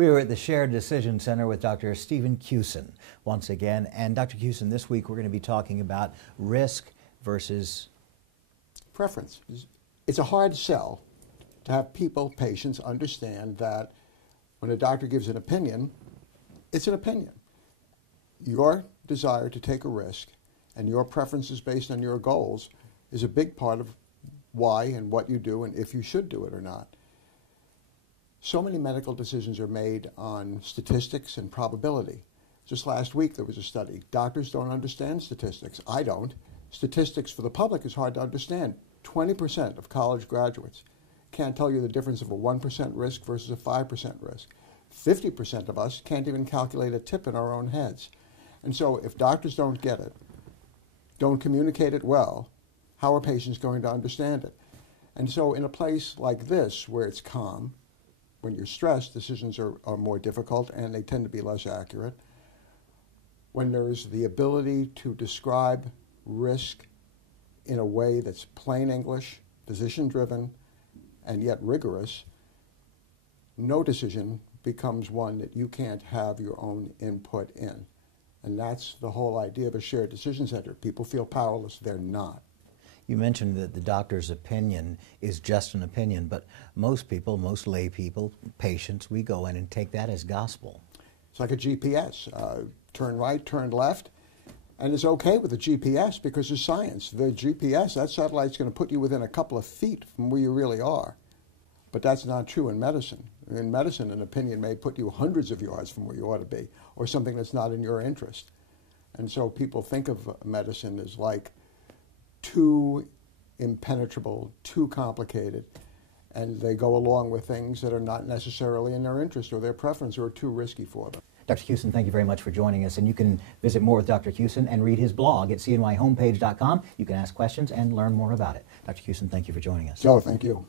We are at the Shared Decision Center with Dr. Stephen Cusin once again. And Dr. Cusin, this week we're going to be talking about risk versus preference. It's a hard sell to have people, patients, understand that when a doctor gives an opinion, it's an opinion. Your desire to take a risk and your preferences based on your goals is a big part of why and what you do and if you should do it or not. So many medical decisions are made on statistics and probability. Just last week there was a study. Doctors don't understand statistics. I don't. Statistics for the public is hard to understand. 20% of college graduates can't tell you the difference of a 1% risk versus a 5% risk. 50% of us can't even calculate a tip in our own heads. And so if doctors don't get it, don't communicate it well, how are patients going to understand it? And so in a place like this where it's calm, when you're stressed, decisions are more difficult and they tend to be less accurate. When there's the ability to describe risk in a way that's plain English, physician-driven, and yet rigorous, no decision becomes one that you can't have your own input in. And that's the whole idea of a shared decision center. People feel powerless. They're not. You mentioned that the doctor's opinion is just an opinion, but most people, most lay people, patients, we go in and take that as gospel. It's like a GPS. Turn right, turn left, and it's okay with the GPS because it's science. The GPS, that satellite's going to put you within a couple of feet from where you really are. But that's not true in medicine. In medicine, an opinion may put you hundreds of yards from where you ought to be, or something that's not in your interest. And so people think of medicine as like too impenetrable, too complicated, and they go along with things that are not necessarily in their interest or their preference or too risky for them. Dr. Cusin, thank you very much for joining us, and you can visit more with Dr. Cusin and read his blog at cnyhomepage.com. You can ask questions and learn more about it. Dr. Cusin, thank you for joining us. Joe, thank you.